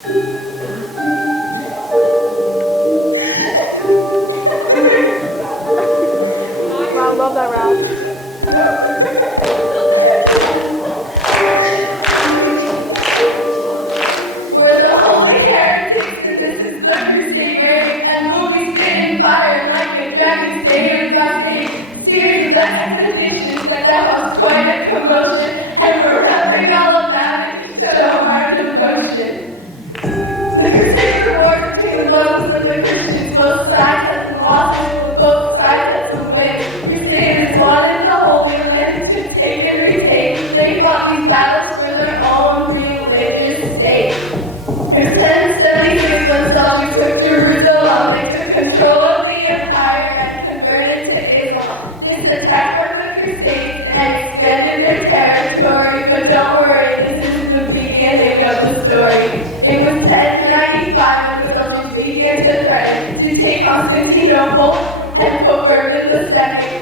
Wow, I love that rap. We're the holy heretics, and this is the crusade grave, and we'll be spitting fire like a dragon stayed by stage. Series of expeditions that caused quite a commotion, and we're rapping all about it to show our devotion. The crusade war between the Muslims and the Christians, both sides had some losses, both sides had some wins. Crusaders wanted the Holy Land to take and retake. They fought these battles for their own religious sake. In 1076, when Seljuk took Jerusalem, they took control of the empire and converted to Islam. This attack marked the Crusades and expanded their territory, but don't worry, this is the beginning of the story. It was 1095 when the Seljuks began to threaten to take Constantinople and Pope Urban II.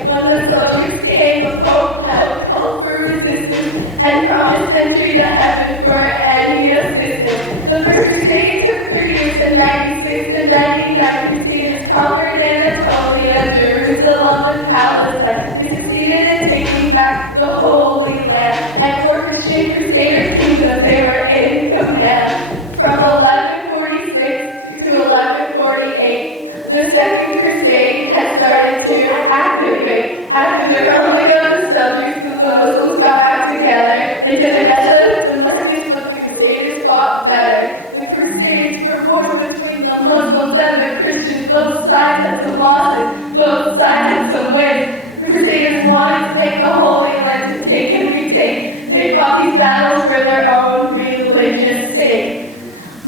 When the Seljuks came, the Pope had called for resistance and promised entry to heaven for any assistance. The First Crusade took 3 years, in 96 to 99. Crusaders conquered Anatolia, Jerusalem, and Palestine. They succeeded in taking back the Holy Land, and 4 Christian Crusaders' kingdoms they were in command. From 1146 to 1148, the Second Crusade had started to activate. After the crumbling of the Seljuks, the Muslims got back together. They took Edessa, Damascus, but the Crusaders fought better. The Crusades were wars between the Muslims and the Christians. Both sides had some losses, both sides had some wins. The Crusaders wanted to take the Holy Land to take and retake. They fought these battles for their own religious sake.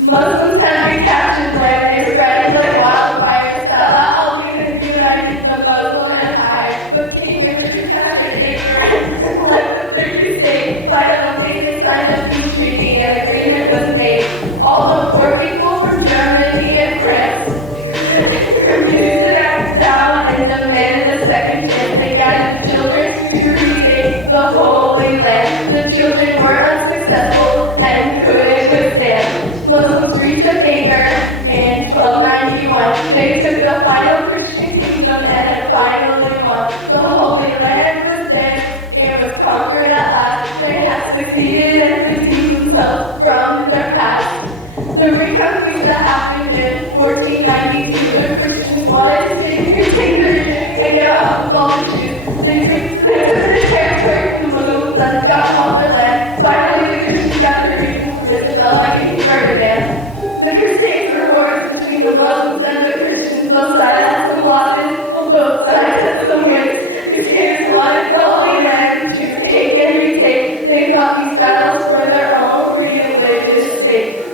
Muslims had recaptured land, they spread it like wildfire. Salah al-Din united the Muslim empire, but King Richard captured ignorance and led the Third Crusade. Finally, they signed a peace treaty and agreement was made. All the poor people from Germany and France refused to act down and demanded a second chance. They gathered children to retake the Holy Land. The children were unsuccessful and couldn't withstand. Muslims retook Acre in 1291. They took the final Christian kingdom and had finally won. The Holy Land was there. It was conquered at last. They had succeeded and redeemed themselves from their past. The reconquest that happened in 1492, the Christians wanted to retake the region and get off of all the Jews. They took the territory from the Muslims and got them off their land. Finally, the Christians got their region from Isabella and King Ferdinand. The Crusades were wars between the Muslims and the Christians. Both sides had some losses, both sides had some wins. Crusaders wanted the Holy Land to take and retake. They fought these battles for their own religious sake.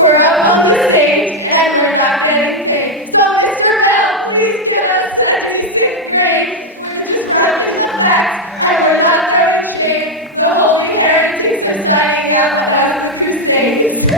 We're up on the stage and we're not getting paid. So Mr. Bell, please give us 76th grade. We're just rapping the facts and we're not throwing shade. The holy heretics are signing out of the Crusades.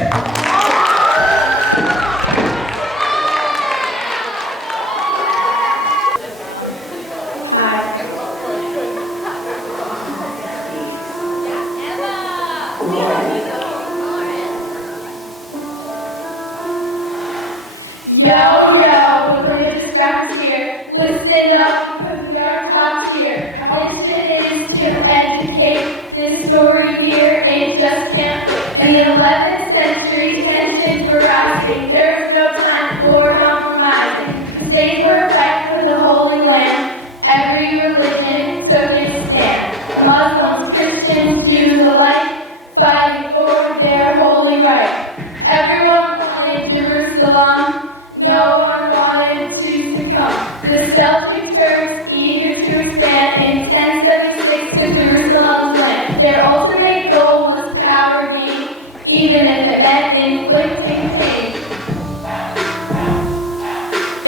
Yo, religious rappers here, listen up because we are top tier. Our mission is to educate. This story here, it just can't wait. In the 11th century, tensions were rising. There was no time for compromising. Crusades were a fight for the Holy Land. Every religion took its stand. Muslims, Christians, Jews alike, fighting for their holy right. Everyone wanted Jerusalem. No one wanted to succumb. The Seljuk Turks, eager to expand, in 1076 to Jerusalem's land. Their ultimate goal was power gain, even if it meant inflicting pain.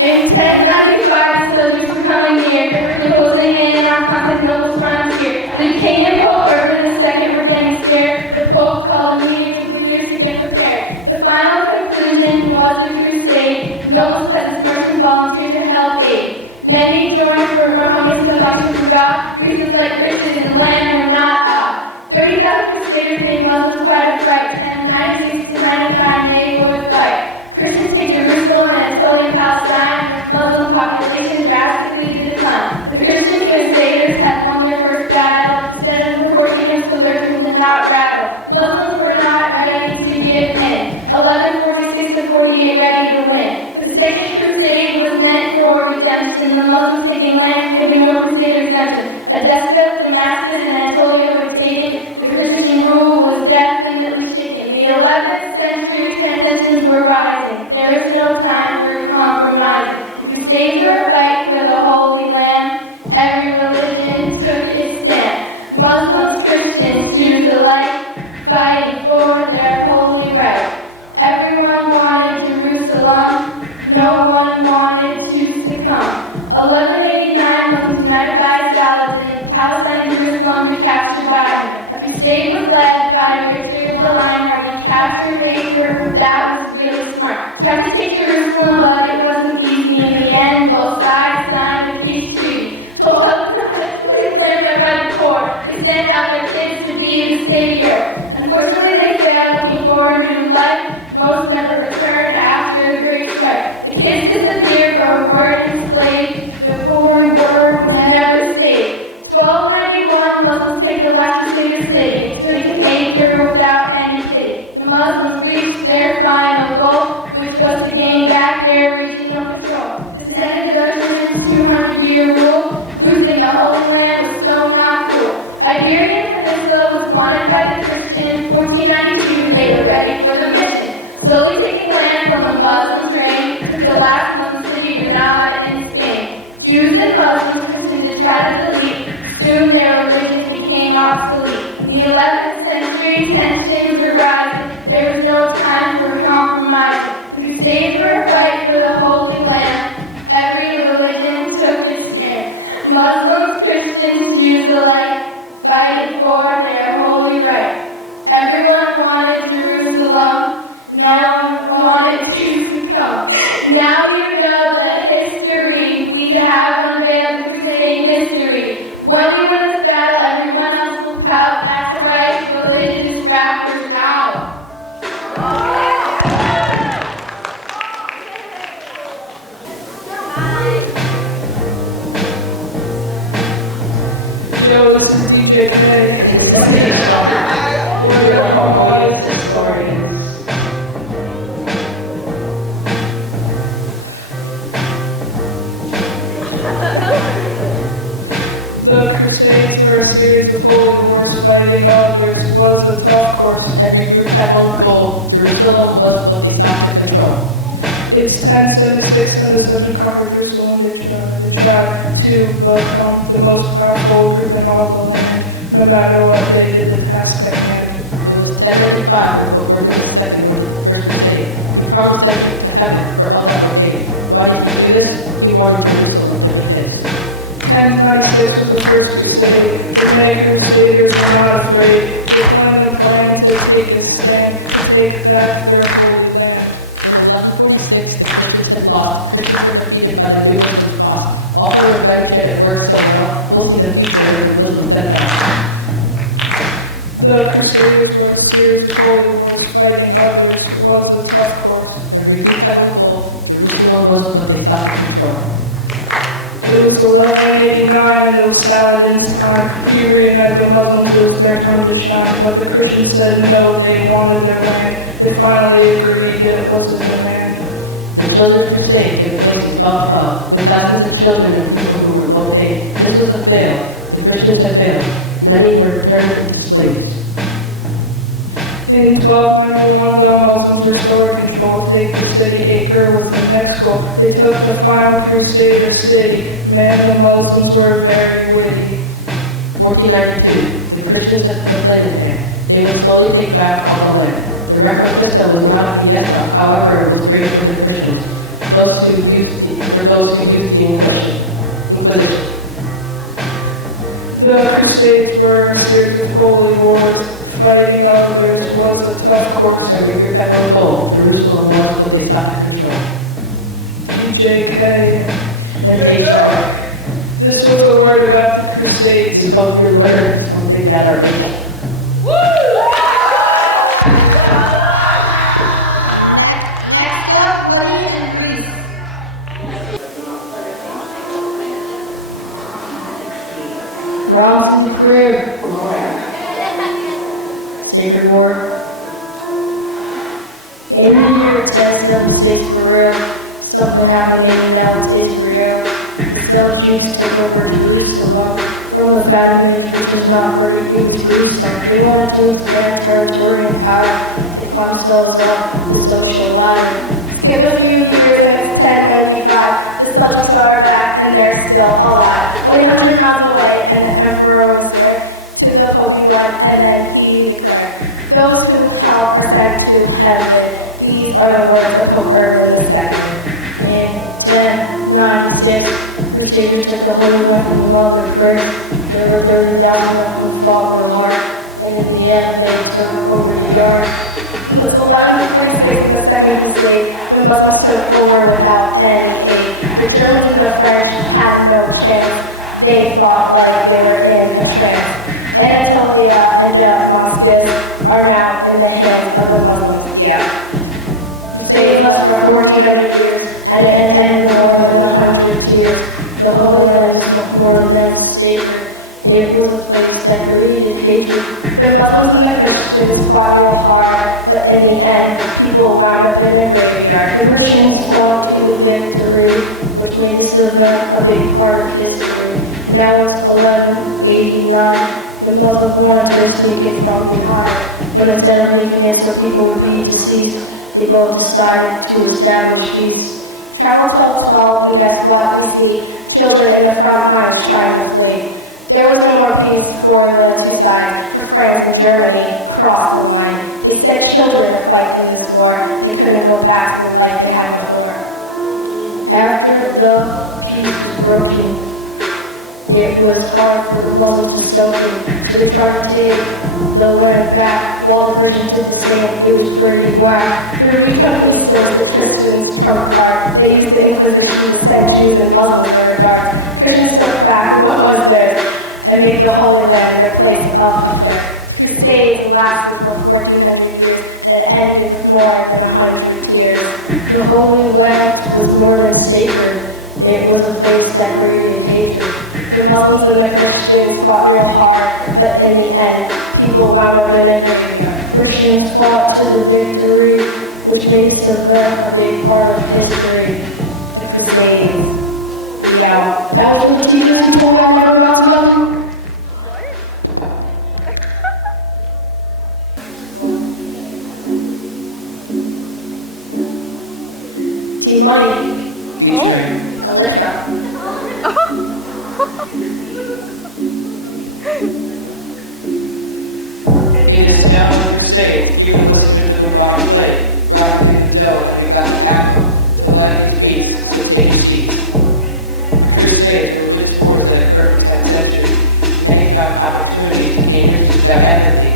In 1095, the Seljuks were coming near. They're closing in on Constantinople's frontier. The king and Pope Urban II were getting scared. The Pope called a meeting of leaders to get prepared. The final conclusion was the crusade. Nobles, peasants, merchants volunteered to help aid. Many joined for Muhammad's salvation from God. Reasons like riches and land were not odd. 30,000 Crusaders made Muslims quite a fright, and 96 to 99 they would fight. Christians take Jerusalem and Anatolia and Palestine, Muslim population drastically declined. The Christian Crusaders had won their first battle, instead of recording him so their kingdom did not rattle. Muslims were not ready to give in, 1146 to 48 ready to win. The Second Crusade was meant for redemption, the Muslims taking land, giving no Crusader exemption. Edessa, Damascus, and Anatolia were taken, the Christian rule was definitely shaken. The 11th century tensions were rising, there was no time for compromising. The Crusades were a fight for the Holy Land, every religion took its stand. Muslims, Christians, Jews alike, fighting for their holy right. Everyone wanted Jerusalem, no one wanted to succumb. 1189, Muslims united by Saladin, Palestine and Jerusalem recaptured by him. A crusade was led by Richard the Lionheart. He captured Acre, that was really smart. Tried to take Jerusalem, but it wasn't easy. In the end, both sides signed a peace treaty. Told Palestine to his land by the core. They sent out their kids to be the savior. Unfortunately, they failed, looking for a new life. Most never returned after the Great Strike. The kids disappeared or were enslaved. The poor were never saved. 1291, Muslims take the last Crusader city. Taking Acre without any pity. The Muslims reached their final goal, which was to gain back their regional control. This ended the Ottoman's 200-year rule. Losing the Holy Land was so not cool. Iberian Peninsula was wanted by the Christians. 1492, they were ready for the mission. Slowly taking land from the Muslims' reign, took the last Muslim city, Granada in Spain. Jews and Muslims continued to try to delete. Soon their religion became obsolete. In the 11th century, tensions were rising. There was no time for compromising. The Crusades were a fight for the Holy Land. Every religion took its stand. Muslims, Christians, Jews alike, fighting for their holy right. Everyone wanted Jerusalem. No one wanted to succumb. Now you know the history. We have unveiled the crusade mystery. When we win this battle, everyone else will pout. That's right, religious rappers out. Yo, this is DJ K. And this is me, Sean. We're your home audience historians. The Crusades were a series of holy wars fighting others. Was a tough course. Every group had one goal. Jerusalem was what they sought to control. It's 1076 and the subject conquered Jerusalem. They tried to become the most powerful group in all the land. No matter what they did, the task at hand. It was 1095, but we're the second one, the first crusade. He promised that he to heaven for all that were paid. Why did he do this? He wanted Jerusalem to be his. 1096 was the first crusade. The many crusaders were not afraid. They planned a plan to take a stand, to take back their holy land. In 1146, the churches had lost. Christians were defeated by the new Muslim cause. All for revenge had worked so well. We'll see the future of the Muslim death. The Crusaders were a series of holy wars fighting others. Was a tough course. Every group had one goal. Jerusalem was what they sought to control. It was 1189 and it was Saladin's time. He reunited the Muslims. It was their time to shine. But the Christians said no, they wanted their land. They finally agreed it was a demand. The Children's Crusade took place in 1212, with thousands of children and people who were low paid. This was a fail. The Christians had failed. Many were turned into slaves. In 1291, the Muslims restored control. Take the city. Acre was the next goal. They took the final Crusader city. Man, the Muslims were very witty. 1492, the Christians had the plan in hand. They would slowly take back all the land. The Reconquista was not a fiesta, however, it was great for the Christians, those who used the Inquisition. The Crusades were a series of holy wars. Fighting others was a tough course. Every group had one goal. Jerusalem was what they sought to control. DJK And K-Shark. This was a word about the Crusades. We hope you learned something at our age. Woo! Rom's in the crib. Sacred War. In the year 1076 for real, something happening now it's Israel. The Seljuks took over Jerusalem from the Vatican, which is not pretty, it was gruesome. They wanted to expand territory and power. They climbed themselves up the social ladder. Skip a few years and it's 1095. The Celtics are back and they're still alive. Only 100 miles away and the emperor was there. To the Pope he went and then he declared, those who help are sent to heaven. These are the words of Pope Urban II. In 1096, Crusaders took the Holy Land from the mother first. There were 30,000 of them fought real hard, and in the end they took over the yard. It was 1146 in the Second Crusade. The Muslims took over without any aid. The Germans and the French had no chance. They fought like they were in a trance. Anatolia and Damascus are now in the hands of the Muslims. Yeah. Crusade lasted for 1,400 years, and it ended more than 100 years. The Holy Land is more than sacred. It was a place that created hatred. The Muslims and the Christians fought real hard, but in the end, people wound up in a graveyard. The Christians fought to the victory, which made this event a big part of history. Now it's 1189. The Muslims wanted to sneak it from behind, but instead of making it so people would be deceased, they both decided to establish peace. Travel till 12, and guess what? We see children in the front lines trying to flee. There was no more peace for the two sides, for France and Germany crossed the line. They sent children to fight in this war. They couldn't go back to the life they had before. After the peace was broken, it was hard for the Muslims to soak in, so they tried to take the land back while the Christians did the same. It was pretty whack. The reconquistadors, the Christians trumped card. They used the Inquisition to send Jews and Muslims in the dark. Christians took back what was theirs and made the Holy Land their place of prayer. Crusade lasted for 1,400 years and ended with more than 100 tears. The Holy Land was more than sacred. It was a place that created hatred. The Muslims and the Christians fought real hard, but in the end, people wound up in a graveyard. Christians fought to the victory, which made this event a big part of history. The Crusade. Yeah. That was for the teachers who told me I never got to them. T-Money. B-Train. Elytra. It is now the crusade. Even listeners of the bomb play. God picked the dough, and we got the apple. To light these beats, so take your seats. The crusades are religious wars that occurred in the 10th century. Many found opportunities to gain riches without empathy.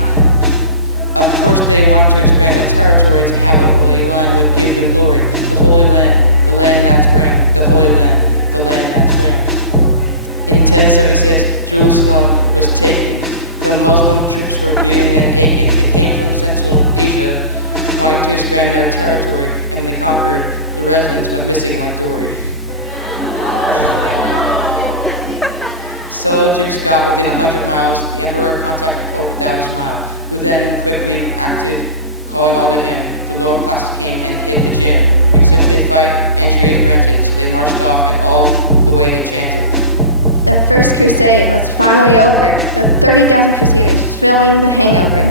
Of course, they wanted to expand their territory to capital the Holy Land would give them glory. The Holy Land, the land that sprang. The Holy Land, the land that sprang. In 1076, Jerusalem was taken. The Muslim troops were bleeding and aching. They came from Central Asia, wanting to expand their territory, and when they conquered, the residents went missing like Dory. So the Dukes got within 100 miles. The Emperor contacted Pope without a smile, who then quickly acted, calling all to him. The lower classes came and hit the gym. Because if they fight, entry is granted. So they marched off, and all the way they chanted. The First Crusade was finally over, with 30,000 Crusaders feeling the hangover.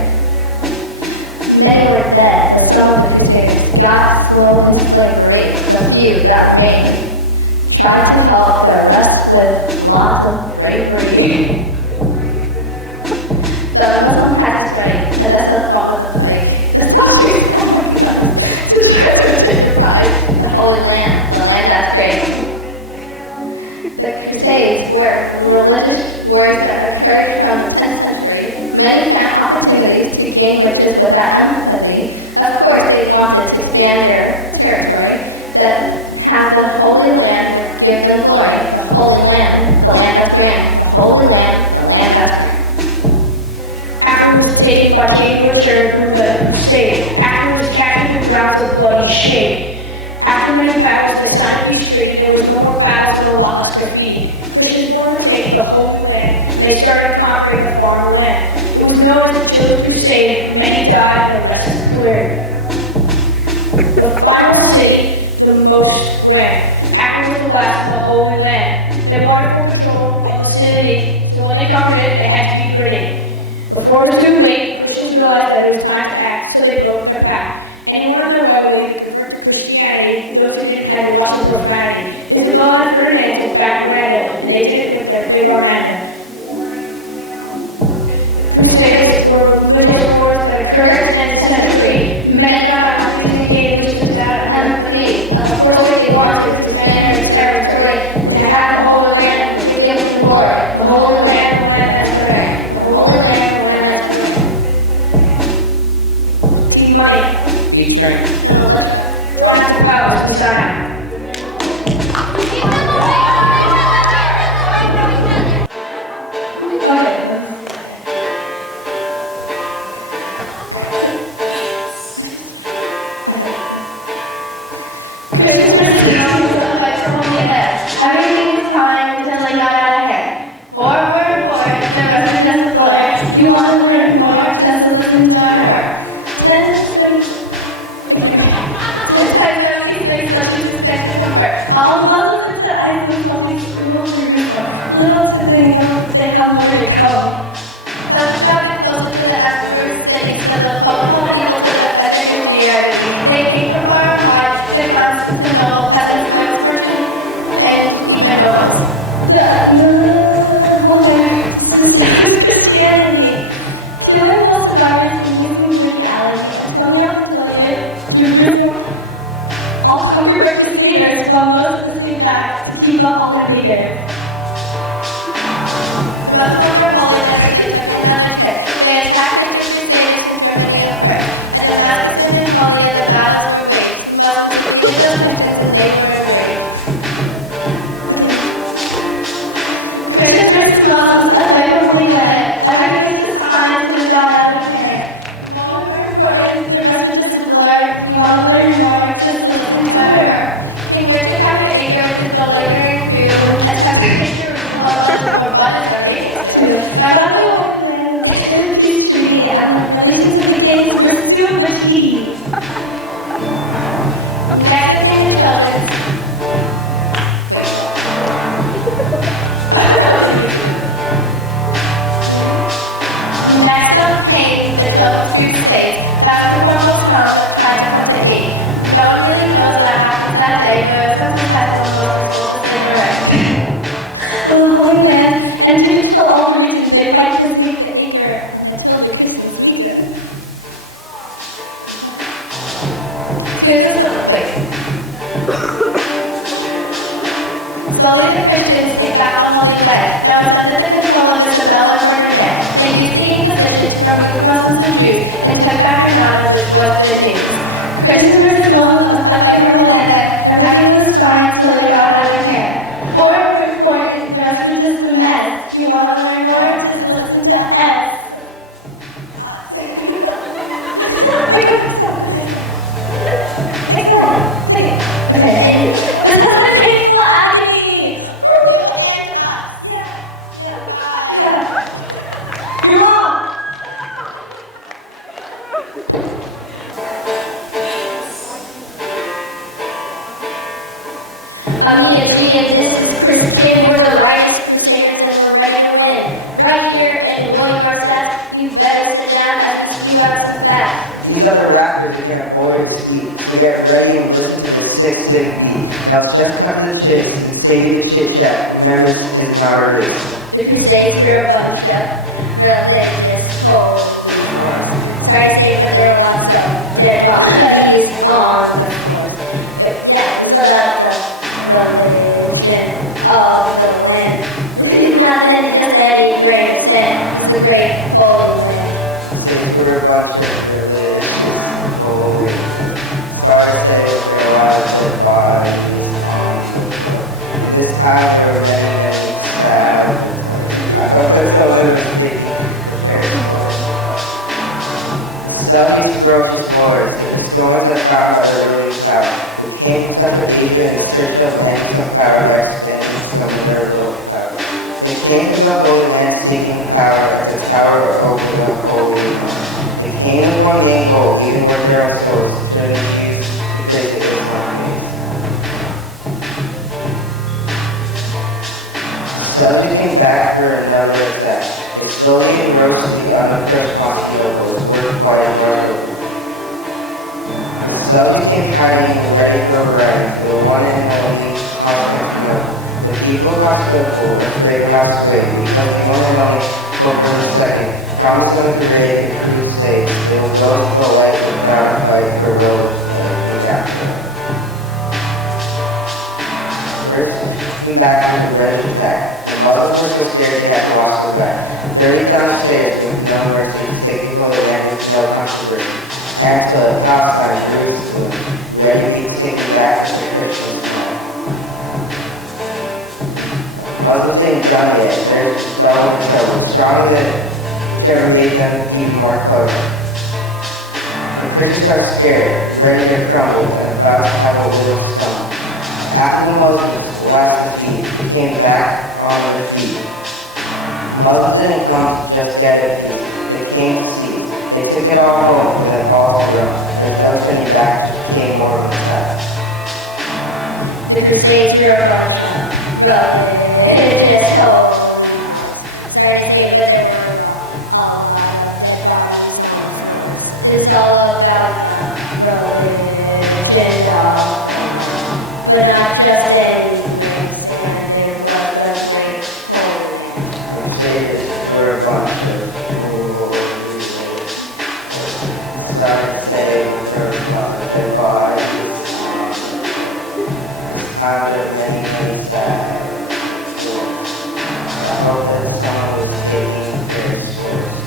Many were dead, but some of the Crusaders got swirled in slavery. The few that remained tried to help the rest with lots of bravery. The Muslim had to strike, and that's the spot with the fight. The Scotches, oh my god, to try to sacrifice the Holy Land, the land that's great. The Crusades were religious wars that occurred from the 10th century. Many found opportunities to gain riches without empathy. Of course, they wanted to expand their territory, that have the Holy Land would give them glory. The Holy Land, the land that's grand. The Holy Land, the land that's grand. After was taken by King Richard who led the crusade. After was captured the grounds of bloody shade. After many battles, they signed a peace treaty. There was no more battles and a lot less graffiti. Christians were taking the Holy Land, and they started conquering the foreign land. It was known as the Children's Crusade. Many died, and the rest is clear. The final city, the most grand. Acre was the last in the Holy Land. They wanted full control of the city, so when they conquered it, they had to be gritty. Before it was too late, Christians realized that it was time to act, so they broke their pact. Anyone on their way will either convert to Christianity, and those who didn't had to watch the profanity. Isabella and Ferdinand took back Miranda, and they did it with their big Armanda. Crusades were religious wars that occurred in the 10th century. Many got out of the game, which was out of empathy. Of course, they wanted to expand their territory. They had the Holy Land, to give them glory. The Holy Land, the land that's correct. The Holy Land, the land that's correct. Team money. Beat train. And the let's find the powers. We sign out. Everything was fine until they got out of hand. Forward, forward, the rest are just a blur. You want to learn more, just listen to her. 1076, such a suspension number. All the Muslims that I see public schools to Jerusalem. Little to they know they have nowhere to go. Satz got me closer to the emperor's city, so the Pope told people to defend their Christianity. They came from far and wide, they found to noble peasants, merchants, and even nobles. Christianity. Killing all survivors and using brutality. Antonio Jerusalem. All conquered by crusaders, while most stay back to keep up all their leaders. Most of their holy never took another trip. They attacked the crusaders in Germany and France, and the massacre in Holy and the battles were waged. Most defeated those princes as they were erased. Christians versus Muslims, a fight for Holy Land. Everything is just fine to the God out of hand. More important, the rest of this is blur. You want to learn more, just listen to her. King Richard had an acre with his belligerent crew, attempted to take Jerusalem before Bonnetary. Finally, Holy Land was a peace treaty, and the relations of the kings were soon Vachidi. Next came the children. Next up came the Children's Crusade. That was the one will come with time comes to be. No one really knows that happened that day, but something has one most people to say direct. The Holy Land, and to tell all the reasons they fight to make the acre and the children Christians eager. Here's a little place. Slowly the Christians take back the Holy Land. Now it's under the control of Isabella and Ferdinand. They used the Inquisition to remove Muslims and Jews and took back Granada, which was the Jews. Christians were the Muslims of the Holy Land, and everything was fine until they got out of hand. Or report is the rest are just a mess. You want to learn more? Just listen to S. Okay. This has been painful agony. You and us. Yeah. Your mom. I'm Mia G and this is Chris Kim. We're the righteous crusaders and we're ready to win. Right here in William R. Satz, you better sit down as we spew out some facts. These other rappers are gonna bore you to sleep, so get ready and listen to this sick beat. Now it's just come to the chicks and save the chit chat. Remember, it's not a race. The Crusades were a bunch of religious holy wars. Sorry to say, but there were lots of dead bodies on the floor. Yeah, it's about the religion of the land. It's nothing, just any grain of sand. It's a great holy land. Since we're a bunch of religious holy. Sorry to say, there was dead bodies on the floor. In this time, there were many sad. I hope it's a little bit prepared. Southeast ferocious hordes, and the storms that found by the ruling tower. who came from Central Asia in search of ending some power by expanding some of their world power. They came from the Holy Land seeking power as a tower over the Holy Land. They came with one main goal, even with their own souls, to turn the Jews to praise the Islam faith. The Seljuks came back for another attack. They slowly engrossed the unapproached Constantinople, as word quiet rushed over. The Seljuks came hiding and ready for a rising for the one and only Constantinople. The people of Constantinople were afraid of not sway because the one and only Pope II promised them at the grave of crusades they will go into the light without a fight for will and after. First, came back with a reddish attack. The Muslims were so scared they had to wash their back. 30 down the stairs with no mercy, taking Holy Land with no controversy. And to Palestine, Jerusalem, ready to be taken back to the Christians now. Muslims ain't done yet. There's double in trouble. Stronger than whichever made them even more clever. The Christians are scared, ready to crumble, and about to have a little stumble. After the Muslims' last defeat, they came back on their feet. Muslims didn't come to just get a peace. They came to seize. They took it all home for them all to run. There's no turning back, just became more of an attack. The Crusades are a bunch of religious holes. Sorry to say, but there were a lot of dead bodies on it. It's all about religion, but not just any race, and there was a great holy man. The Crusaders were a bunch of fools. Sorry to say, but there was a lot of dead bodies. Times of many, many sad stories. I hope that someone was taking their stories.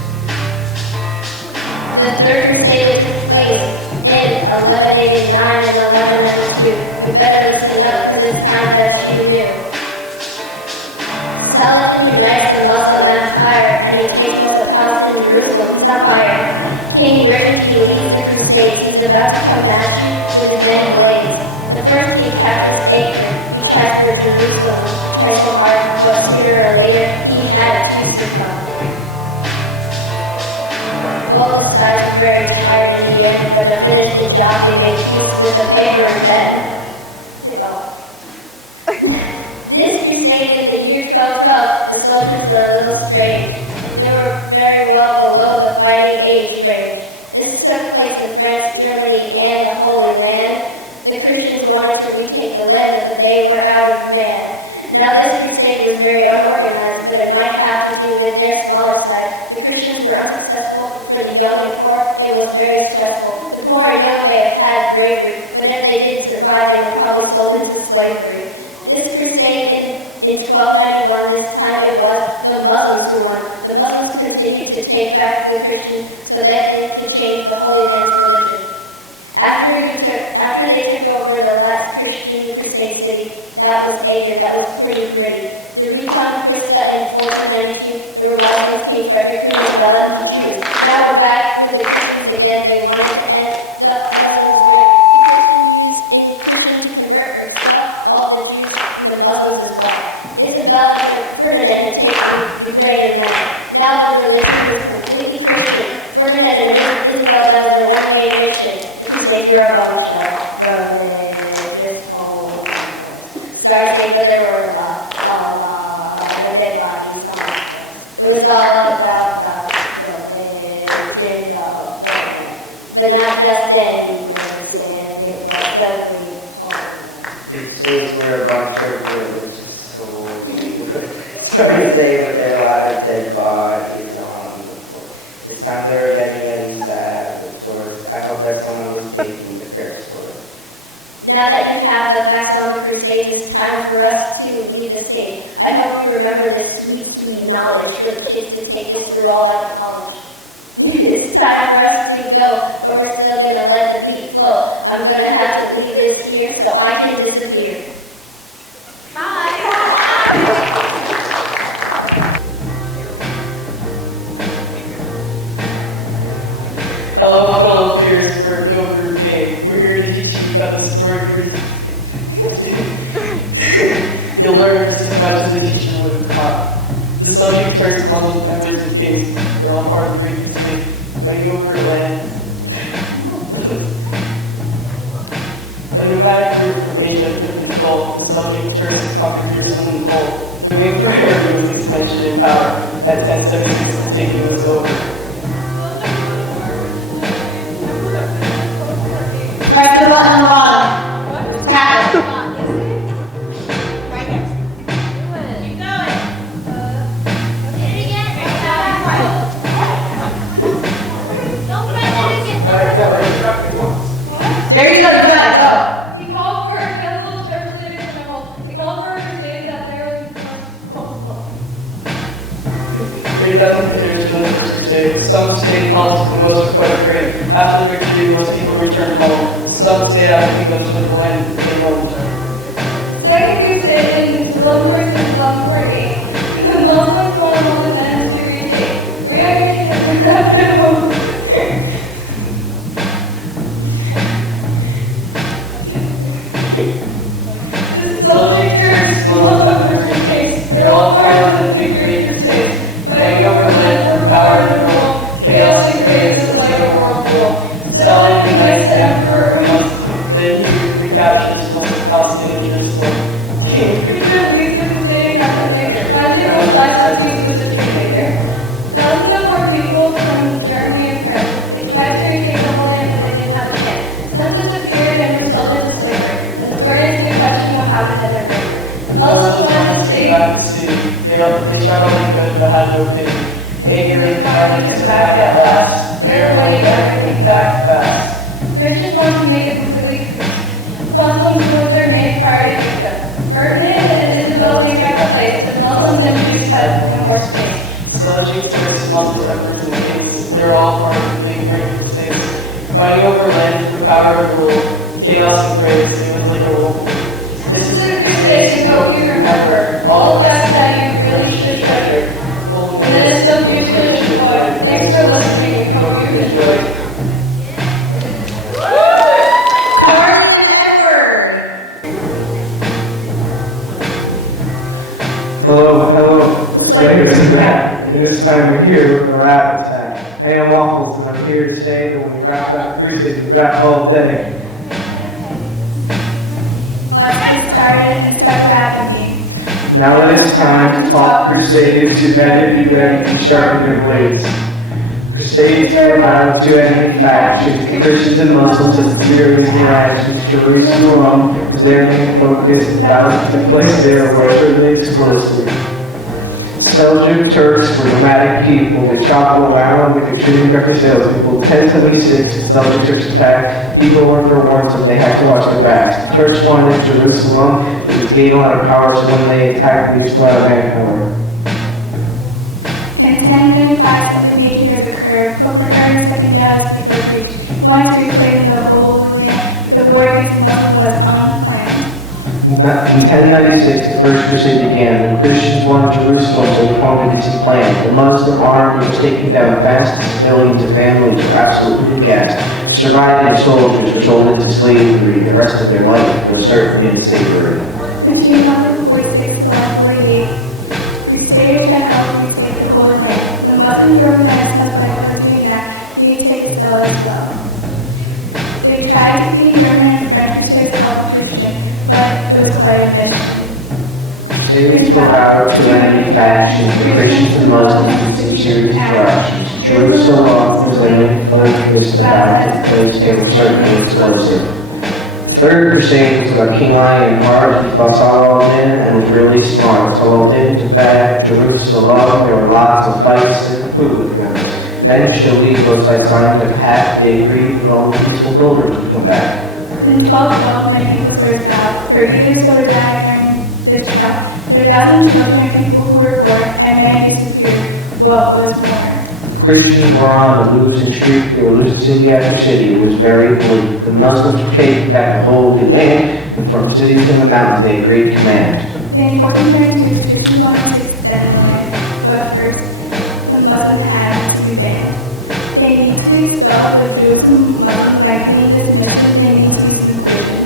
The Third Crusade that took place in 1189 and 1192. You better listen up because it's time that you knew. Saladin unites the Muslim Empire and he takes most of Palestine and Jerusalem. He's on fire. King Riddick, he leads the Crusades. He's about to come at you with his many blades. The first king captures Acre. He tried for Jerusalem, tried so hard, but sooner or later he had to succumb. Both sides were very tired in the end, but to finish the job they made peace with a paper and pen. This crusade in the year 1212, the soldiers were a little strange. They were very well below the fighting age range. This took place in France, Germany, and the Holy Land. The Christians wanted to retake the land, but they were out of man. Now this crusade was very unorganized, but it might have to do with their smaller side. The Christians were unsuccessful. For the young and poor, it was very stressful. The poor and young may have had bravery, but if they did survive, they were probably sold into slavery. This crusade in 1291, this time it was the Muslims who won. The Muslims continued to take back the Christians so that they could change the Holy Land's religion. After they took over the last Christian crusade city, that was Acre, that was pretty gritty. The Reconquista in 1492, the Muslims King Frederick couldn't develop the Jews. Now we're back with the Christians again. They wanted to end the Muslims' reign. The Christians used any Christian to convert or kill all the Jews and the Muslims as well. Isabella and Ferdinand had taken the grain and land. Now the religion was completely Christian. Ferdinand and Isabella, that was their one main mission. They were a bunch of religious holes. Sorry to say, but there were a lot of dead bodies on it. It was all about the religion of God, but not just any person. It was a great holy. The Crusades were a bunch of religious souls. Sorry to say, but there are a lot of dead bodies on the floor. This time there were many, many sad stories. I hope that someone was taking the fair story. Now that you have the facts on the Crusades, it's time for us to leave the stage. I hope you remember this sweet, sweet knowledge for the kids to take this through all out of college. It's time for us to go, but we're still going to let the beat flow. I'm going to have to leave this here so I can disappear. Hello, fellow peers for No Group Name. We're here to teach you about the story of You'll learn just as much as a teacher would have taught. The Seljuk Turks, Muslims, Emperors, and Kings, they're all part of the Great Crusade, fighting over land. A nomadic group from Asia took control. The Seljuk Turks conquered Jerusalem in full. The main priority was expansion in power. At 1076, the taking was over. Press the button on the bottom. Tap it. There you go, you got it, go. He called for a little church leaders and he called for a crusade that there was 3,000 crusaders joined the First Crusade. Some stayed home, but most were quite afraid. After the victory, most people returned home. Some stayed out to kingdoms with the land they roamed. Second crusade in 1146 and 1148. The Muslims wanted all the men to retake. They're all part of the big Great Crusades, fighting over land for power and rule. Chaos and creates like a world war. Stalin unites the emperor. Then he recaptures most of Palestine and Jerusalem. Peter leads the crusading campaign. Finally, both sides of peace was a trade there. Thousands of poor people from Germany and France. They tried to retake the whole land, but they didn't have a chance. Some disappeared and were sold into slavery. The historians do question what happened in their bravery. Muslims wanted to stay. Back to city. They tried all they could, but had no pity. Anger finally gets back at last. They're winning everything back fast. Christians want to make it completely Muslims was their main priority victim. Ferdinand and Isabel take back the place, but Muslims and Jews had no more space. Seljuk Turks, Muslims, Emperors, and Kings, they're all part of the big Great Crusades. Fighting over land for power and rule, chaos and praise, it was like a wolf. This is a crusade to hope you remember all the facts that you really should treasure. And it is so beautifully enjoyed. Thanks for listening. We hope you enjoyed. Carly and Edward. Hello, Slayers are back. And this time we're here with a rap attack. Hey, I'm Waffles, and I'm here to say that when we rap about the Crusades, we rap all day. Let's get started and start rapping. Now that it's time to talk Crusades, you better be ready to sharpen your blades. Crusades were about two enemy factions, the Christians and Muslims as the series and reactions. Jerusalem was their main focus, and battles took place there were certainly explosive. Seljuk Turks were nomadic people. They traveled around with extremely crafty salespeople. 1076, the Seljuk Turks attacked. People weren't forewarned, so they had to watch their backs. The Turks wanted Jerusalem. It was gaining a lot of power, so when they attacked, they used a lot of manpower. In 1095, something major had occurred. Pope Ernest stepping down as before preached. He wanted to reclaim the Holy Land. The war against Muslims was unplanned. In 1096, the First Crusade began. The Christians wanted Jerusalem, so they formed a decent plan. The Muslim army was taken down fast, and civilians and families were absolutely gassed. Surviving soldiers were sold into slavery the rest of their life was certainly unsavory. In 246 to 148, Crusaders had helped retake the Holy Land. The Muslims were organized by Medina to take the cell as well. They tried to beat German and French Crusaders to help Christian, but it was quite a mission. Crusades were out to enemy factions, the Christians and Muslims in some serious interactions. Jerusalem was their main focus, the battle took place, they were certainly explosive. Third Crusade was about King Lionheart. He fought Saladin and was really smart. Saladin took back Jerusalem. There were lots of fights and food with guns. Eventually, both sides signed a pact. They agreed that only peaceful pilgrims would come back. In 1212, many people served out. Their leaders or died during this trial. There were thousands of children and people who were born, and many disappeared. What was more? Christians were on a losing streak. They were losing city after city. It was very bleak. The Muslims were taking back the Holy Land, and from cities in the mountains they agreed command. In 1432, the Christians wanted to extend the land, but first, the Muslims had to be banned. They need to expel the Jews and Muslims by cleaning this mission. They need to use incision.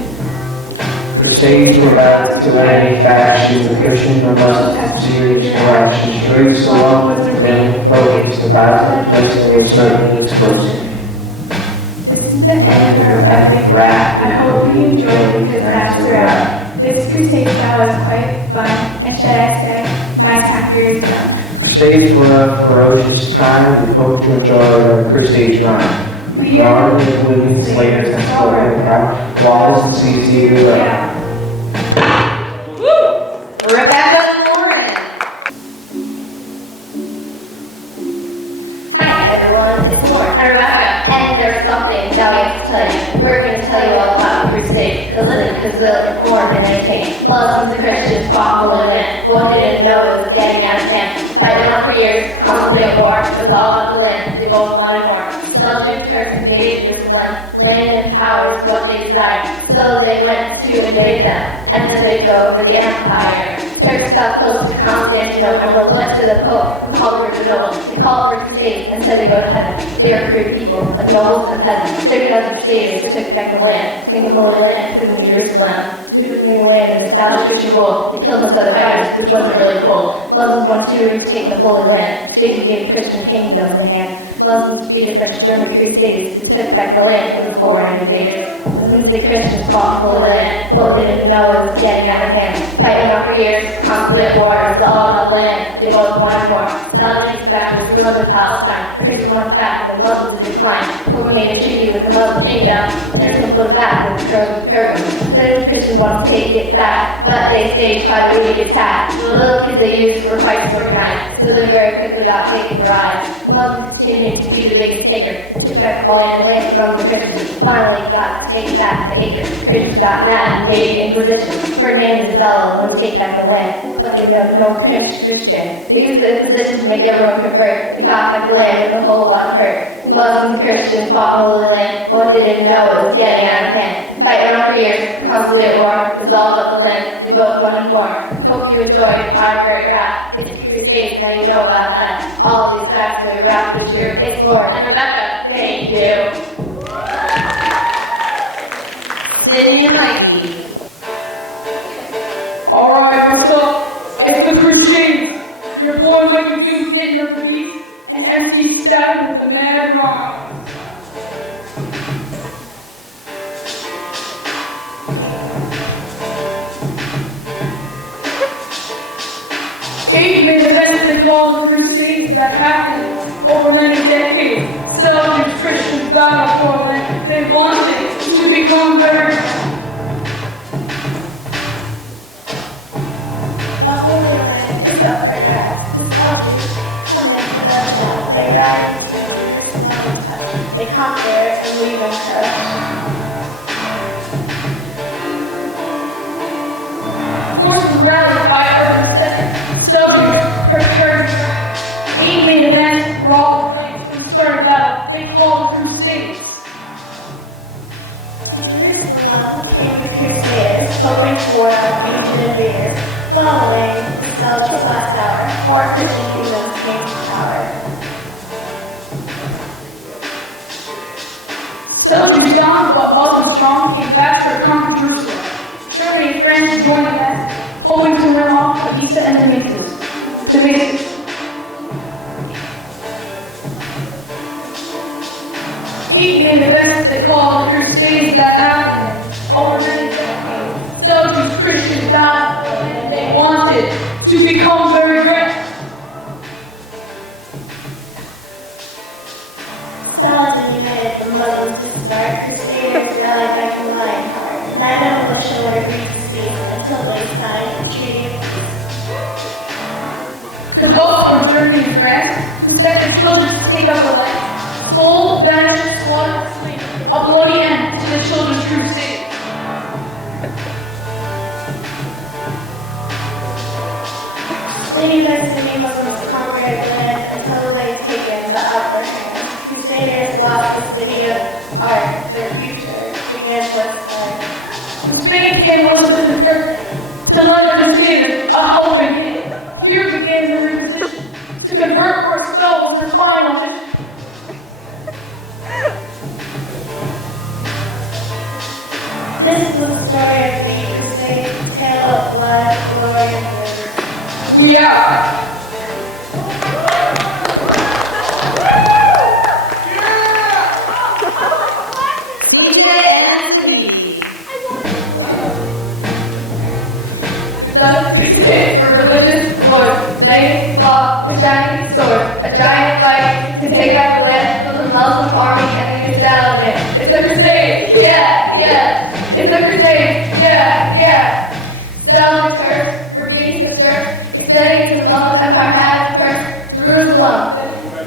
Crusades were about to any faction, the Christians or Muslims, Syrians, Galatians, Jerusalem, and focused about the place they were certainly explosive. This is the end of our epic rap. I hope you enjoyed it because that's a wrap. This crusade style is quite fun, and should I say, my time here is done. Crusades were a ferocious time. We hope you enjoy our Crusades rhyme. We are Army of living slayers and spoilers, waffles and CZ, we love. Rebecca and Lauren. Hi everyone, it's Lauren. I'm Rebecca. And there's something that we have to tell you. We're going to tell you all about the crusade. The living Brazil informed and entertained. Muslims and Christians fought for the land. What they didn't know it was getting out of hand. Fighting on for years, constantly at war. It was all about the land. They both wanted more. Seljuk Turks invaded Jerusalem. Land and power is what they desired. So they went to invade them and to take over the empire. Turks got close to Constantinople and were looked to the Pope, who called for nobles. They called for crusades and said they go to heaven. They recruited people, like nobles and peasants. 30,000 crusaders took back the land, cleaned the Holy Land, including Jerusalem. Due to the new land and established Christian rule, they killed most other fighters, which wasn't really cool. Muslims wanted to retake the Holy Land. Crusades gave Christian kingdoms a hand. Muslims defeated French German crusaders who took back the land from the foreign invaders. Muslims and Christians fought for the Holy Land, but they didn't know it was getting out of hand. Fighting on for years, constantly at war, it was all about the land. They both wanted more. Saladin's factions still in Palestine. The Christians wanted back, but the Muslims had declined. Pope made a treaty with the Muslim kingdom. There's some put back with the pilgrims. The Christians wanted to take it back, but they staged quite a weak attack. The little kids they used were quite disorganized, so they very quickly got taken the ride. The Muslims continued to be the biggest taker. They took back all land from the Christians. Finally got to take back the acres. Christians got mad and made Inquisition. Ferdinand and Isabella wanted to take back the land, but they know no Christian. They used the Inquisition to make everyone convert. They got back the land with a whole lot of hurt. Muslims and Christians fought the Holy Land, but what they didn't know it was getting out of hand. Fight went on for years, constantly at war. It was all about the land. They both wanted more. Hope you enjoyed our great rap. It's Crusades, now you know about that. All these facts are rap for true. It's Lauren and Rebecca. Thank you. Sydney and Mikey. Alright, what's up? It's the Crusades. Your boy Mikey Duke hitting up the beats and MC Static with the mad rhyme. Eight main events they call the Crusades that happened over many decades. Seljuk Christians battled for land they wanted to become very. The Holy Land is up for grabs. The Seljuks come in for the shout. They ride into Jerusalem and touch. They conquer and leave untouched. Forces rallied by urban centers. Soldiers prepared for 8 main events were all proclaimed to the start of battle. They called the Crusades. To Jerusalem came the Crusaders, hoping for ancient invaders. Following the Seljuk last hour, 4 Christian kingdoms came to power. Seljuks gone, but Muslims strong came back to conquer Jerusalem. Germany and France joined the mess, hoping to win off Edessa and Damascus. 8 main events they call the Crusades that happened over many decades. Seljuks Christians battled and they wanted to become very great. Saladin united the Muslims to start. Crusaders rallied back to Lionheart. Neither militia would agree to cease until they signed a treaty of peace. Could hope for Germany and France, who sent their children to take up the land, sold, banished, slaughtered, slain, a bloody end to the children's crusade. City by city, Muslims conquered the land until they had taken the upper hand. Crusaders lost the city of art. Their future began to start. From Spain came Elizabeth I to lend the Crusaders a helping hand. Here began the reposition. To convert or expel was her final mission. This was the story of the Crusades. Yeah. DJ and Tahiti. The Crusade for religious wars. They fought with shining swords. A giant fight to take back the land from the Muslim army and leader Saladin. It's a crusade. Yeah, yeah. It's a crusade. Yeah, yeah. Saladin Turks were being subserved, extending into the Muslim Empire had turned Jerusalem.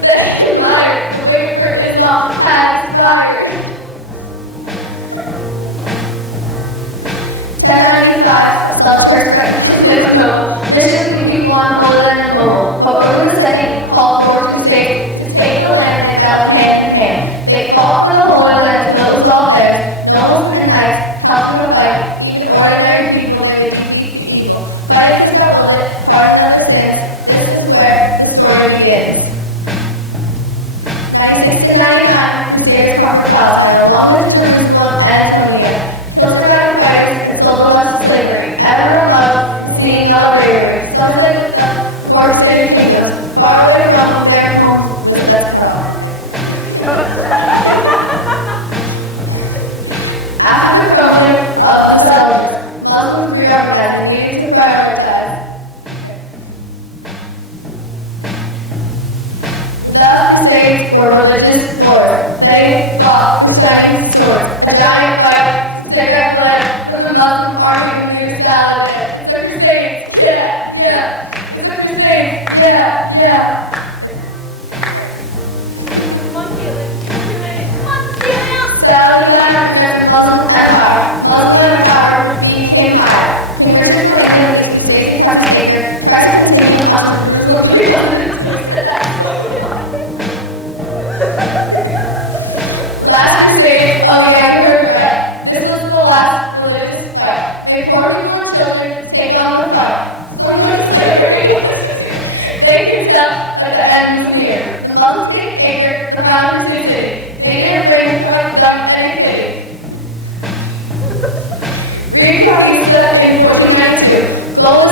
The admired, the wicked for Islam had expired. 1095, Self-Church Constantinople, mission to people on Holy Land and Mobile. Pope Urban II called for crusades to take the land they battled hand in hand. They fought for the Holy Land until it was all theirs. Nobles and knights helped in the fight. Even ordinary people, they would be beat to evil. Fighting without bullet, pardon of their sins. This is where the story begins. 96 to 99, Crusaders conquered Palestine, along with Jerusalem and Antonia. Killed their mountain fighters and sold them to slavery. Everyone loved seeing all the bravery. Some stayed with them, poor Crusader kingdoms, far away from their homes with the best cut off. After the crumbling of the Seljuks, Muslims reorganized and needed to prioritize. The Crusades were religious wars. They fought with shining swords. A giant fight to take back the land from the Muslim army and leader Saladin. It's a crusade. Yeah, yeah. It's a crusade. Yeah, yeah. Saladin connected the Muslim Empire. Muslim Empire became higher. King Richard Commanded the crusade to Acre tried to continue on the Jerusalem 300. Last crusade, oh yeah, you heard right. This was the last religious fight. May poor people and children take on the fight. Some went to slavery. They could tell at the end was near. The Muslims take Acre, the founder of Sioux City. They didn't bring down any city. Reconquista in 1492. Goal